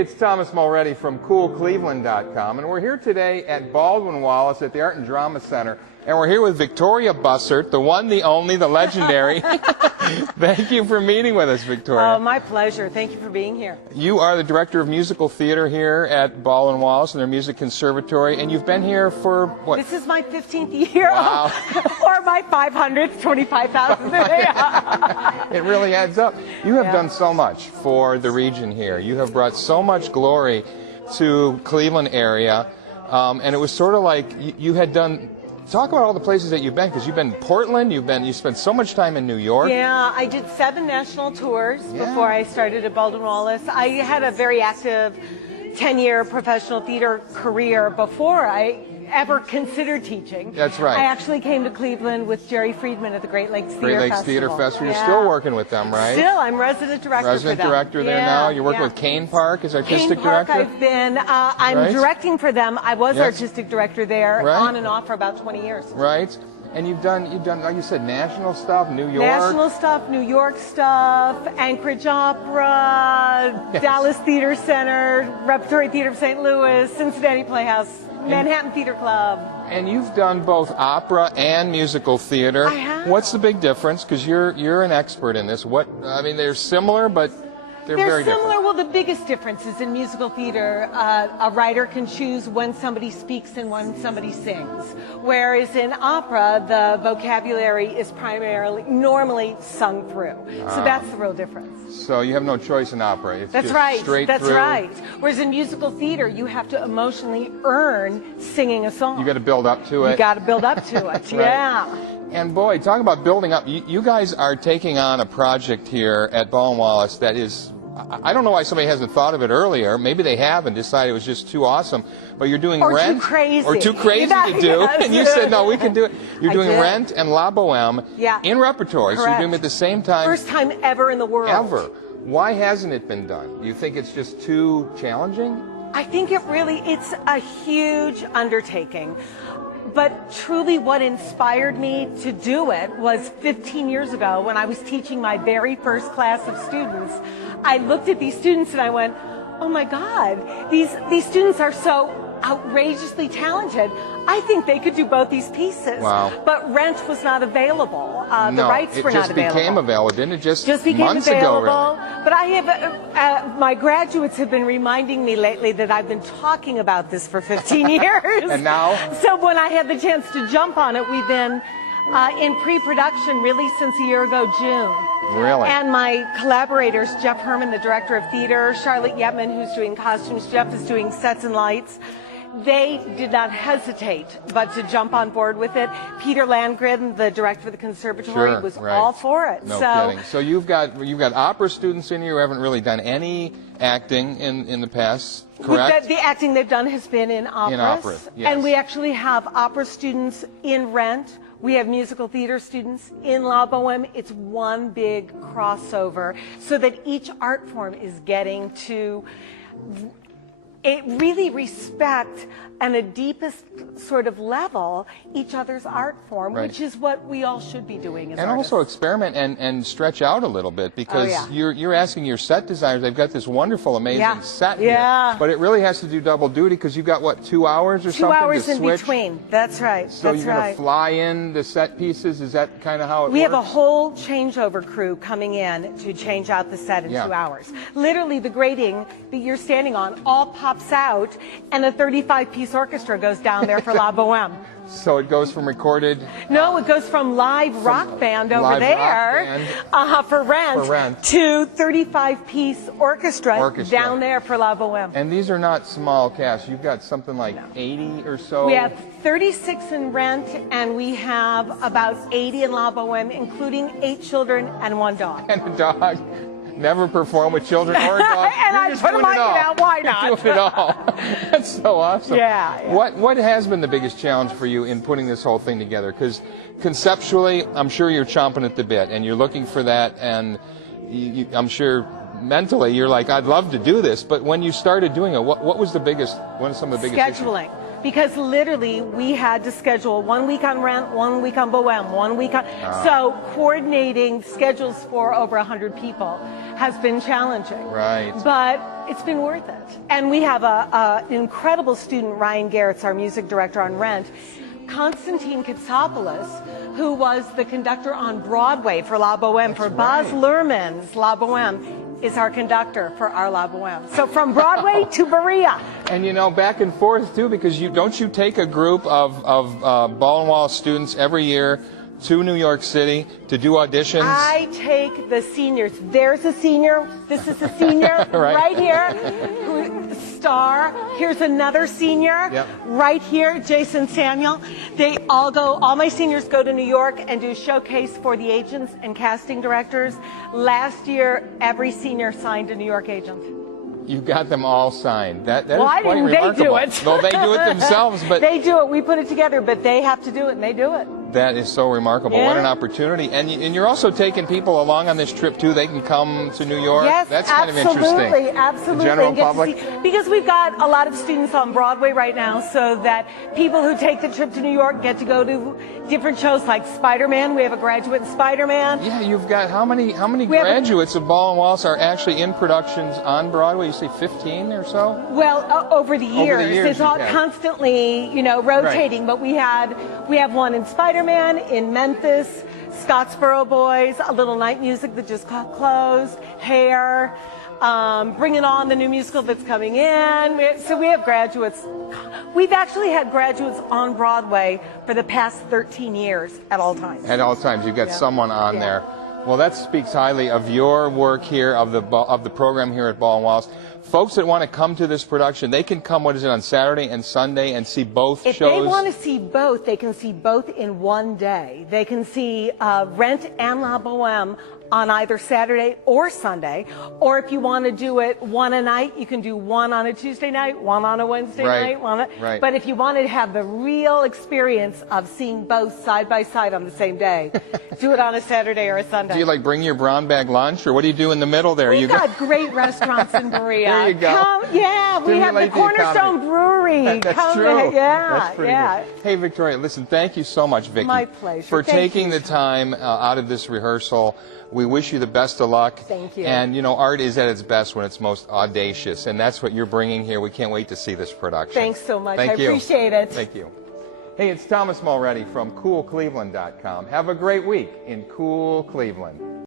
it's Thomas Mulready from CoolCleveland.com, and we're here today at Baldwin-Wallace at the Art and Drama Center, and we're here with Vicky Bussert, the one, the only, the legendary. Thank you for meeting with us, Victoria. Oh, my pleasure. Thank you for being here. You are the director of musical theater here at Baldwin-Wallace and their music conservatory, and you've been here for what? This is my 15th year. Wow. Or my 500th, 25,000. It really adds up. You have done so much for the region here. You have brought so much glory to Cleveland area, and it was sort of like you had done. Talk about all the places that you've been, because you've been in Portland, you spent so much time in New York. Yeah, I did 7 national tours before I started at Baldwin-Wallace. I had a very active 10-year professional theater career before I ever considered teaching. That's right. I actually came to Cleveland with Jerry Friedman at the Great Lakes Theater Festival. Great Lakes Theater Festival. You're still working with them, right? Still, I'm resident director for them. Resident director there now. You're working with Kane Park as artistic director? Kane Park I've been. I'm directing for them. I was artistic director there on and off for about 20 years. Right. And you've done, like you said, national stuff, New York. National stuff, New York stuff, Anchorage Opera, Dallas Theater Center, Repertory Theater of St. Louis, Cincinnati Playhouse, Manhattan Theater Club. And you've done both opera and musical theater. I have. What's the big difference? Because you're an expert in this. I mean, they're similar, but they're very similar. different. Well, the biggest difference is in musical theater, a writer can choose when somebody speaks and when somebody sings. Whereas in opera, the vocabulary is normally sung through. So that's the real difference. So you have no choice in opera. It's That's just right. Straight That's through. right. Whereas in musical theater, you have to emotionally earn singing a song. You got to build up to it. You got to build up to it. Yeah. And boy, talk about building up. You guys are taking on a project here at Baldwin-Wallace that is, I don't know why somebody hasn't thought of it earlier. Maybe they have and decided it was just too awesome. But you're doing Rent. Too crazy. Or too crazy to do. Yes. And you said, no, we can do it. You're doing did. Rent and La Boheme in repertory. Correct. So you're doing it at the same time. First time ever in the world. Ever. Why hasn't it been done? Do you think it's just too challenging? I think it's a huge undertaking. But truly what inspired me to do it was 15 years ago when I was teaching my very first class of students. I looked at these students and I went, oh my God, these students are so outrageously talented. I think they could do both these pieces. Wow. But Rent was not available. The rights were not available. It just became available, didn't it? Just became months available. ago, really. But I have, my graduates have been reminding me lately that I've been talking about this for 15 years. And now? So when I had the chance to jump on it, we've been in pre-production really since a year ago, June. Really? And my collaborators, Jeff Herman, the director of theater, Charlotte Yetman, who's doing costumes, Jeff is doing sets and lights. They did not hesitate but to jump on board with it. Peter Landgren, the director of the Conservatory, was all for it. No kidding. So you've got opera students in here who haven't really done any acting in the past, correct? The acting they've done has been in operas. In operas, yes. And we actually have opera students in Rent. We have musical theater students in La Boheme. It's one big crossover so that each art form is getting to really respect and the deepest sort of level each other's art form, which is what we all should be doing as artists. Also experiment and stretch out a little bit, because you're asking your set designers. They've got this wonderful, amazing set here, but it really has to do double duty because you've got, what, 2 hours or something 2 hours to in switch? between. That's right. So you're going to fly in the set pieces? Is that kind of how it works? We have a whole changeover crew coming in to change out the set in 2 hours. Literally, the grating that you're standing on all pops out, and a 35-piece orchestra goes down there for La Boheme. So it goes from recorded... No, it goes from live rock band over there for Rent to 35-piece orchestra down there for La Boheme. And these are not small casts. You've got something like 80 or so? We have 36 in Rent, and we have about 80 in La Boheme, including 8 children and 1 dog. And a dog. Never perform with children or a dog. And I put them on out. Why not? You're doing it all. That's so awesome. Yeah. What has been the biggest challenge for you in putting this whole thing together? Because conceptually, I'm sure you're chomping at the bit, and you're looking for that, and I'm sure mentally you're like, I'd love to do this. But when you started doing it, what was the biggest? What are some of the biggest scheduling? Issues? Because literally we had to schedule 1 week on Rent, 1 week on Boheme, 1 week on... So coordinating schedules for over 100 people has been challenging. Right. But it's been worth it. And we have an incredible student, Ryan Garrett's our music director on Rent. Constantine Kitsopoulos, who was the conductor on Broadway for La Boheme, for Baz Luhrmann's La Boheme, is our conductor for our La Boheme. So from Broadway to Berea. And you know, back and forth too, because don't you take a group of Baldwin-Wallace students every year to New York City to do auditions? I take the seniors. There's a senior. This is a senior right here. Star. Here's another senior right here, Jason Samuel. They all go, all my seniors go to New York and do showcase for the agents and casting directors. Last year, every senior signed a New York agent. You got them all signed. That is Why quite didn't remarkable. they do it? Well, they do it themselves, but they do it. We put it together, but they have to do it, and they do it. that is so remarkable. Yeah. What an opportunity. And you're also taking people along on this trip, too. They can come to New York. Yes, that's kind of interesting. Absolutely. The general And get to public. see, because we've got a lot of students on Broadway right now, so that people who take the trip to New York get to go to different shows like Spider-Man. We have a graduate in Spider-Man. Yeah, you've got how many graduates of Baldwin-Wallace are actually in productions on Broadway? You say 15 or so? Well, over the years, it's all you've had. constantly, rotating. But we have one in Spider-Man, in Memphis, Scottsboro Boys, a little night music that just got closed, Hair, bringing on the new musical that's coming in. So we have graduates. We've actually had graduates on Broadway for the past 13 years at all times. At all times, you've got someone on there. Well, that speaks highly of your work here, of the program here at Baldwin-Wallace. Folks that want to come to this production, they can come, on Saturday and Sunday and see both shows? If they want to see both, they can see both in one day. They can see Rent and La Boheme on either Saturday or Sunday. Or if you want to do it one a night, you can do one on a Tuesday night, one on a Wednesday night. But if you wanted to have the real experience of seeing both side by side on the same day, do it on a Saturday or a Sunday. Do you bring your brown bag lunch, or what do you do in the middle there? We've got great restaurants in Berea. There you go. We have the Cornerstone Brewery. That's true. That's pretty good. Hey, Victoria, listen, thank you so much, Vicky. My pleasure. For taking the time out of this rehearsal. We wish you the best of luck. Thank you. And, art is at its best when it's most audacious, and that's what you're bringing here. We can't wait to see this production. Thanks so much. Thank you. I appreciate it. Thank you. Hey, it's Thomas Mulready from CoolCleveland.com. Have a great week in cool Cleveland.